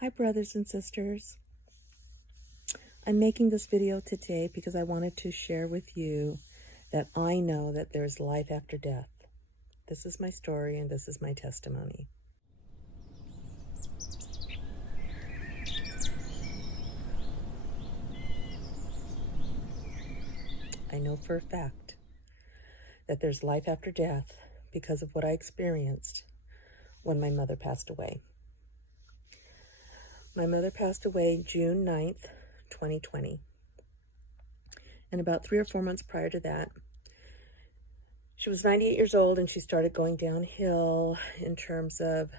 Hi brothers and sisters. I'm making this video today because I wanted to share with you that I know that there's life after death. This is my story and this is my testimony. I know for a fact that there's life after death because of what I experienced when my mother passed away. My mother passed away June 9th, 2020. And about 3 or 4 months prior to that, she was 98 years old and she started going downhill in terms of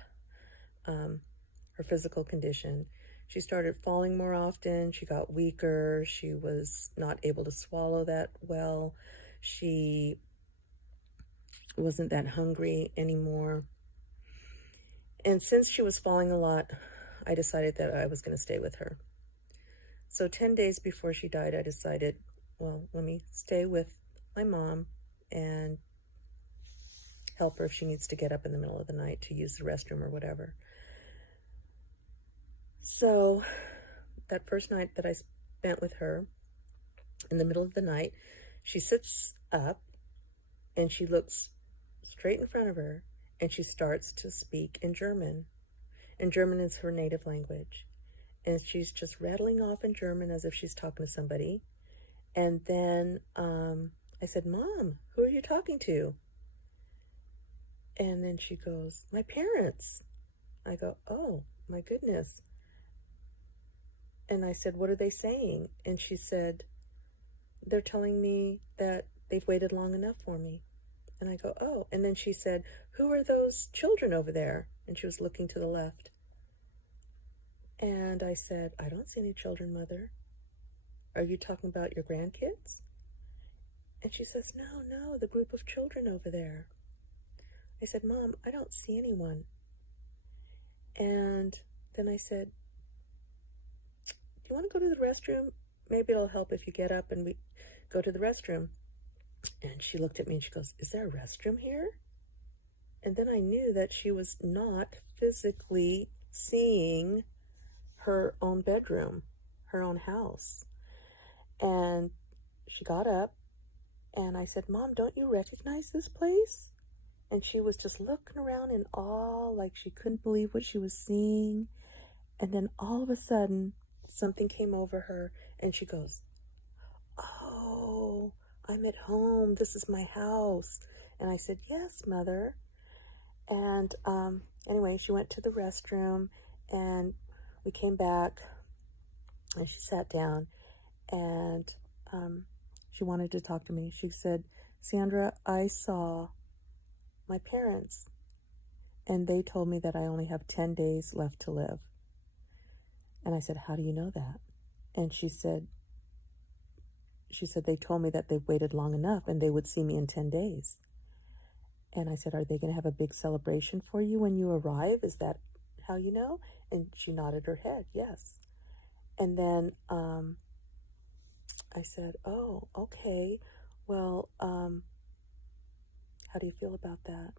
her physical condition. She started falling more often. She got weaker. She was not able to swallow that well. She wasn't that hungry anymore. And since she was falling a lot, I decided that I was going to stay with her. So 10 days before she died, I decided, well, let me stay with my mom and help her if she needs to get up in the middle of the night to use the restroom or whatever. So that first night that I spent with her, in the middle of the night, she sits up and she looks straight in front of her and she starts to speak in German. And German is her native language. And she's just rattling off in German as if she's talking to somebody. And then I said, "Mom, who are you talking to?" And then she goes, "My parents." I go, "Oh, my goodness." And I said, "What are they saying?" And she said, "They're telling me that they've waited long enough for me." And I go, "Oh." And then she said, "Who are those children over there?" And she was looking to the left. And I said, "I don't see any children, Mother. Are you talking about your grandkids?" And she says, No, the group of children over there." I said, "Mom, I don't see anyone." And then I said, "Do you want to go to the restroom? Maybe it'll help if you get up and we go to the restroom." And she looked at me and she goes, "Is there a restroom here?" And then I knew that she was not physically seeing her own bedroom, her own house. And she got up and I said, "Mom, don't you recognize this place?" And she was just looking around in awe, like she couldn't believe what she was seeing. And then all of a sudden, something came over her and she goes, "Oh, I'm at home. This is my house." And I said, "Yes, Mother." And anyway, she went to the restroom and we came back and she sat down and she wanted to talk to me. She said, "Sandra, I saw my parents and they told me that I only have 10 days left to live." And I said, "How do you know that?" And she said, "They told me that they've waited long enough and they would see me in 10 days. And I said, "Are they going to have a big celebration for you when you arrive? Is that how you know?" And she nodded her head, yes. And then I said, "Oh, okay. Well, how do you feel about that?"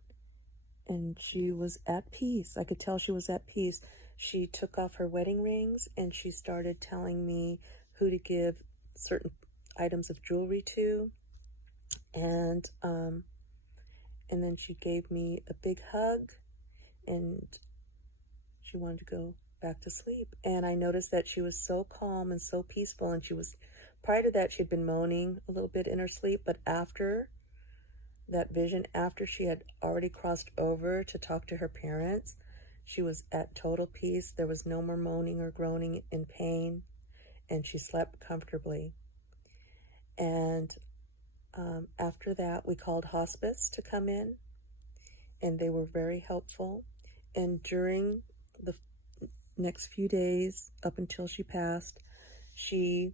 And she was at peace. I could tell she was at peace. She took off her wedding rings and she started telling me who to give certain items of jewelry to. And then she gave me a big hug and she wanted to go back to sleep. And I noticed that she was so calm and so peaceful. And she was, prior to that, she'd been moaning a little bit in her sleep. But after that vision, after she had already crossed over to talk to her parents, she was at total peace. There was no more moaning or groaning in pain. And she slept comfortably. And after that, we called hospice to come in. And they were very helpful. And during the next few days, up until she passed, she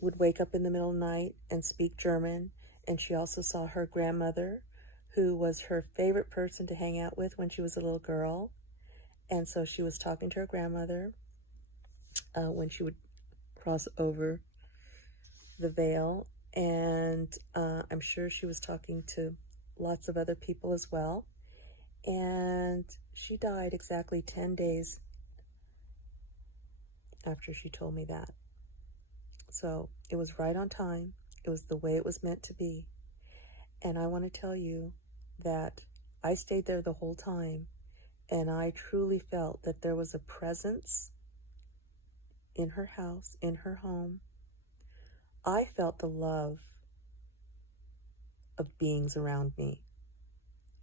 would wake up in the middle of the night and speak German. And she also saw her grandmother, who was her favorite person to hang out with when she was a little girl. And so she was talking to her grandmother when she would cross over the veil. And I'm sure she was talking to lots of other people as well. And she died exactly 10 days after she told me that. So it was right on time. It was the way it was meant to be. And I want to tell you that I stayed there the whole time, and I truly felt that there was a presence in her house, in her home. I felt the love of beings around me.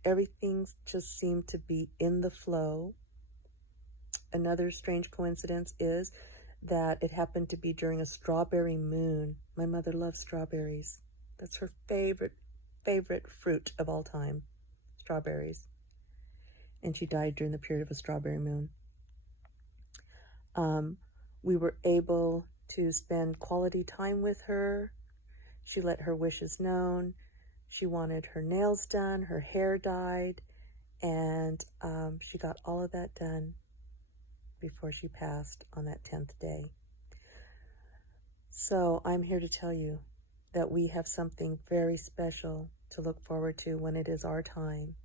Everything just seemed to be in the flow. Another strange coincidence is that it happened to be during a strawberry moon. My mother loves strawberries. That's her favorite fruit of all time, strawberries. And she died during the period of a strawberry moon. We were able to spend quality time with her. She let her wishes known. She wanted her nails done, her hair dyed, and she got all of that done before she passed on that 10th day. So I'm here to tell you that we have something very special to look forward to when it is our time.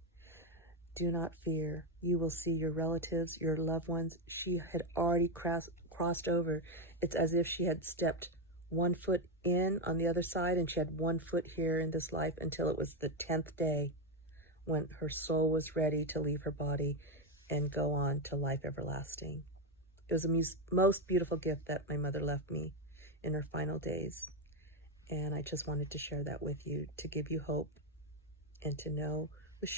Do not fear. You will see your relatives, your loved ones. She had already crossed over. It's as if she had stepped one foot in on the other side, and she had one foot here in this life until it was the 10th day when her soul was ready to leave her body and go on to life everlasting. It was the most beautiful gift that my mother left me in her final days. And I just wanted to share that with you to give you hope and to know with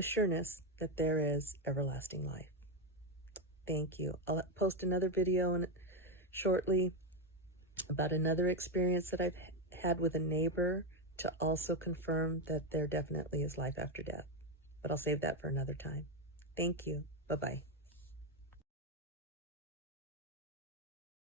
sureness that there is everlasting life. Thank you. I'll post another video shortly about another experience that I've had with a neighbor to also confirm that there definitely is life after death. But I'll save that for another time. Thank you. Bye-bye.